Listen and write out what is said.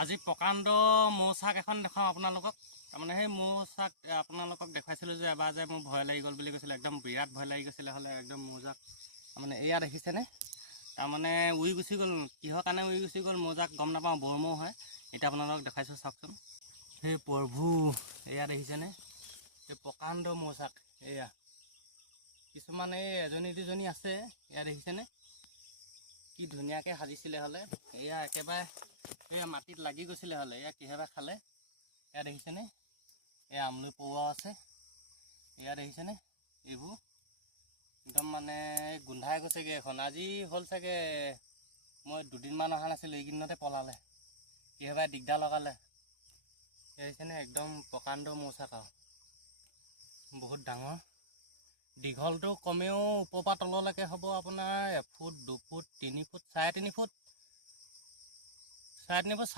আজি প্ৰকাণ্ড মৌচাক এখন দেখাওঁ আপোনালোকক। তাৰমানে সেই মৌচাক আপোনালোকক দেখুৱাইছিলোঁ যে এবাৰ যে মোৰ ভয় লাগি গ'ল বুলি কৈছিলোঁ, একদম বিৰাট ভয় লাগি গৈছিলে হ'লে একদম মৌজাক। তাৰমানে এয়া দেখিছেনে, তাৰমানে উৰি গুচি গ'ল। কিহৰ কাৰণে উৰি গুচি গ'ল মৌজাক গম নাপাওঁ, বৰমৌ হয়। এতিয়া আপোনালোকক দেখাইছোঁ চাওকচোন। সেই প্ৰভু, এয়া দেখিছেনে, এই প্ৰকাণ্ড মৌচাক। এয়া কিছুমান এই এজনী দুজনী আছে, এয়া দেখিছেনে কি ধুনীয়াকৈ সাজিছিলে হ'লে। এয়া একেবাৰে এয়া মাটিত লাগি গৈছিলে হ'লে, এয়া কিহেবা খালে। এয়া দেখিছেনে, এয়া আমলই পৰুৱাও আছে। এয়া দেখিছেনে, এইবোৰ একদম মানে গোন্ধাই গৈছেগৈ এখন। আজি হ'ল চাগে, মই দুদিনমান অহা নাছিলোঁ, এইকেইদিনতে পলালে। কিহেবা দিগদাৰ লগালে। দেখিছেনে, একদম প্ৰকাণ্ড মৌচাক আৰু বহুত ডাঙৰ। দীঘলটো কমেও ওপৰৰ পৰা তললৈকে হ'ব আপোনাৰ 1 ফুট 2 ফুট 3 ফুট 3.5 ফুট 4